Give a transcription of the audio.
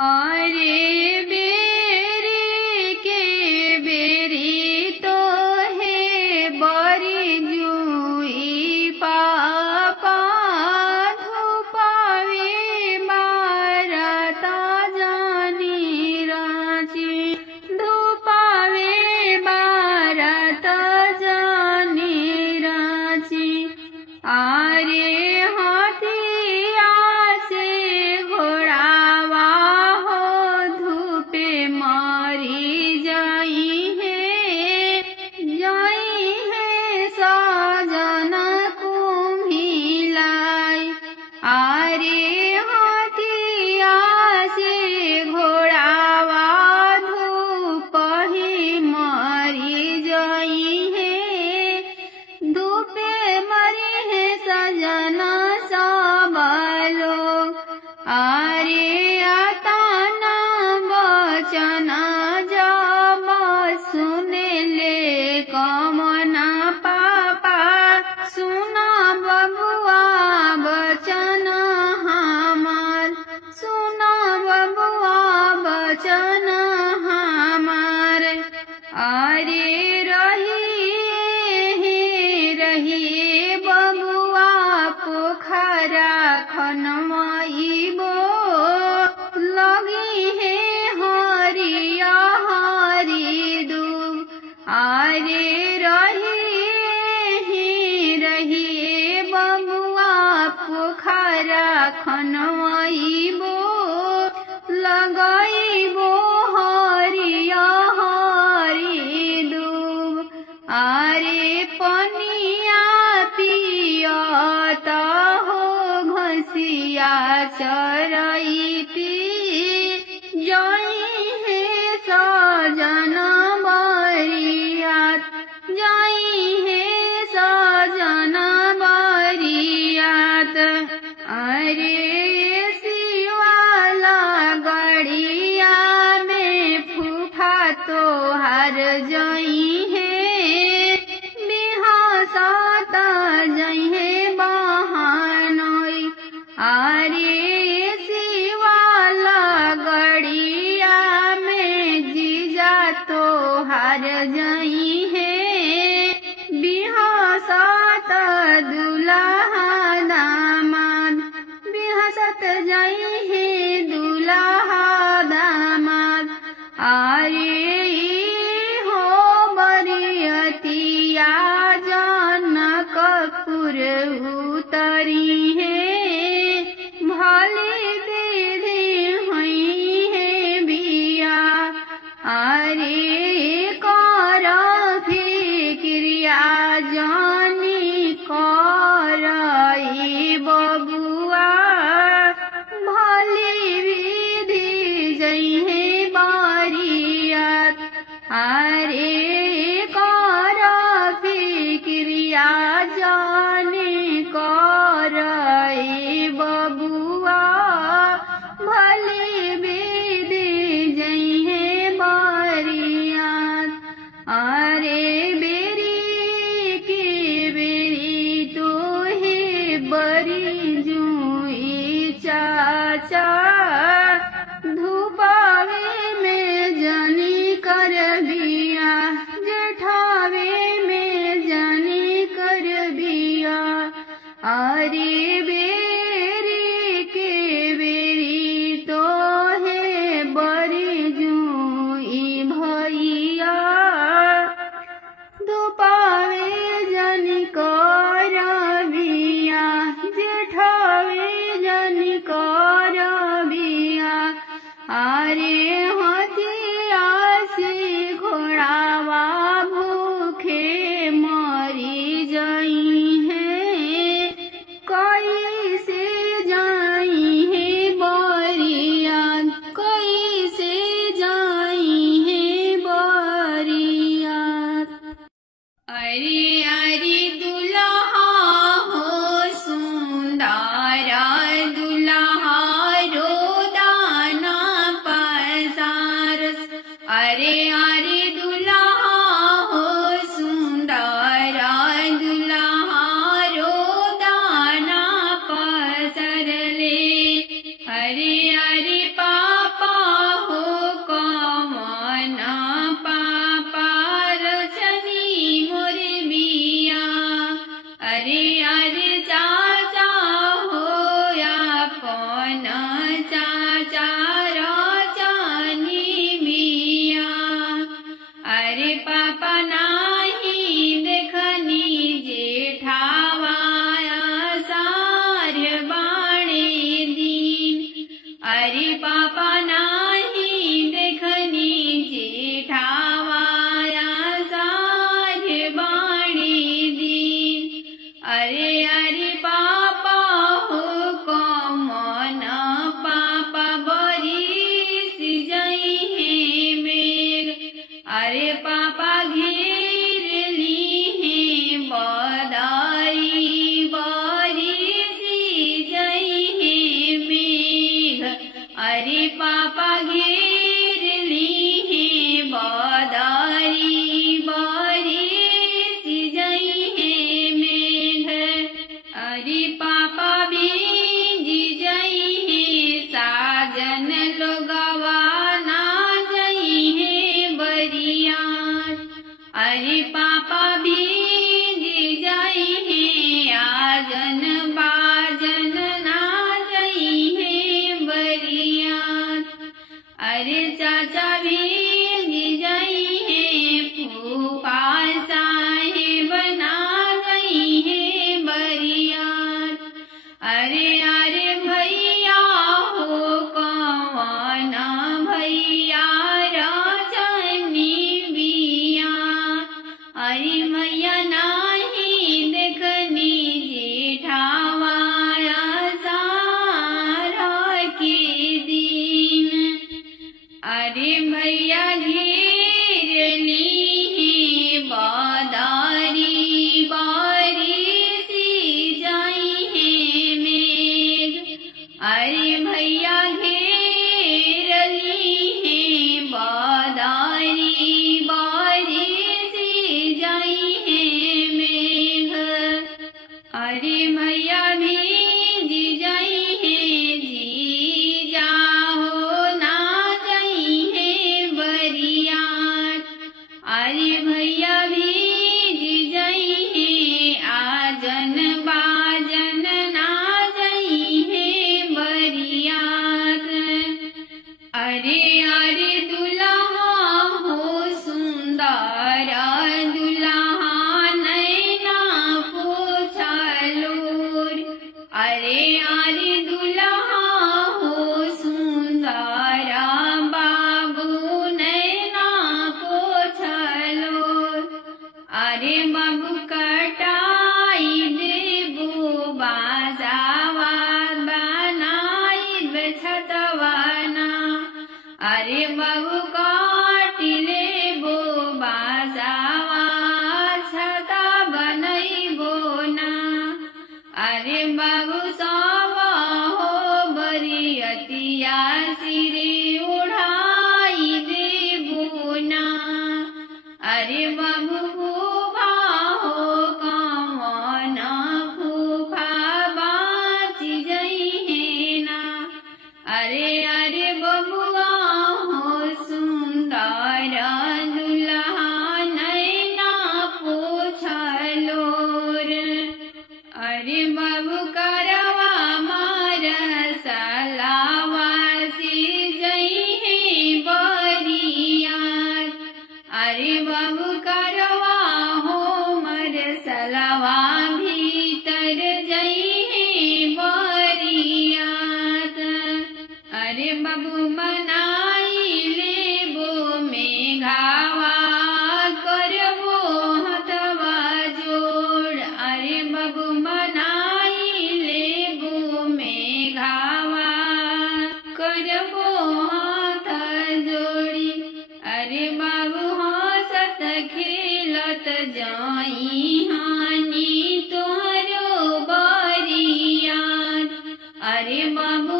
अरे बेरी के बेरी तो है बरी जुई पापा धुपावे बारता जानी राची धुपावे बारता जानी राची आरे हाथिया से घोड़ावा हो धूपे मारी जाई है सजन कुम्हिलाई आरे हाथिया से घोड़ावा धूप ही मारी जाई है धूपे मरी है सजना सब लोग आरे आता ना बचना जब सुने ले कमना पापा सुना बबुआ बचन हमार सुना बबुआ बचन हमार आरे रही बबुआ पोखरा खनमईबो लगी है हरिया हरी दूब आरे रही बबुआ पोखरा खनमईबो लगईबो हरिया हरी दूब आरे पनिया पियता हो घसिया चरईती जाई है सजन बरियात जाई है सजन बरियात अरे शिवाला गड़िया में फूफा तो हर जाई है बिहासत जाई है बहानोई आरे शिवाला गड़िया में जीजा तो हर जाई है बिहासत दुल्हा दामाद बिहासत जाई है दुल्हा दामाद आरे हो बरियतिया जनकपुर उतरी है भली विधि हुई है बिया आरे कर फिक्रिया जानी करई बबुआ भली विधि जई है बरियात आरे कर फिक्रिया जानी करई बबुआ भली विधि जई है बरियात आरे बेरी की बेरी तो है बरी जुई चाचा धुपावे में जनी कर बिया जेठावे में जनी कर बिया आरे बेरी के बेरी तो है बरी जुई भैया धुपावे जनी कर बिया जेठावे जनी कर बिया आरे हाथिया से घोड़ावा भूखे मरी जाई है कैसे जाई है बरियात कैसे जाई है बरियात अरे अरे दुल्हा हो सुंदरा दुल्हा रोदाना पसारस अरे अरे दुल्हा हो सुंदरा दुल्हा रोदाना पसरले अरे अरे पापा पापा नाही देखनी जेठावाया सारे बाणी दिन। अरे पापा हो कौन पापा बरिस जई है मेघ। अरे पापा घेर ली है बदाई बरिस जई है मेघ। अरे पापा घेर ली है बदाई बरिस जई है मेघ। अरे पापा भीज जई है साजन लोगवा ना जई है बरियात। अरे पापा भीज जई है आजन बाजन ना जई है बरियात। अरे चाचा भीज जई है फूफा साहेब ना गई है बरियात। अरे भैया हो कौन भैया राजनी बिया। अरे मैया नाही देखनी जेठावाया सारा के दिन। अरे भैया घेर ली है बदारी बारिश जाई है मेघ। अरे भैया घेर ली है बदारी बारिश जाई है मेघ। अरे भैया भीज जाई है जीजा हो ना गई है बरियात। अरे भैया भीज जाई है आजन बाजन ना गई है बरियात। अरे दुल्हा हो सुंदर दुल्हा नैना पोछलोर। अरे दुल्हा हो सुंदर बाबू नैना पोछलोर। अरे बाबू कटाई देबो बाजावा बनाई छतवाना। अरे बाबू काट लेबो बाजावा छता बनैबो ना। अरे बाबू सावा हो बरियतिया सिरे उड़ाई देबो ना। अरे बाबू फूफा हो कौन फूफा बाच जई है ना। अरे बबुआ हो सुंदर दुल्हा नैना पोछलोर। अरे बाबू करवा मार सलावा से जई है बरियात। अरे बाबू करवा हो मर सलावा भीतर जई है बरियात। अरे बाबू मनाई लेबो मेघावा करबो हथवा जोड़। अरे बाबू मनाई लेबो मेघावा करबो हाथ जोड़ी। अरे बाबू हंसत खेलत जाई हानि तोहरो बरियात। अरे बाबू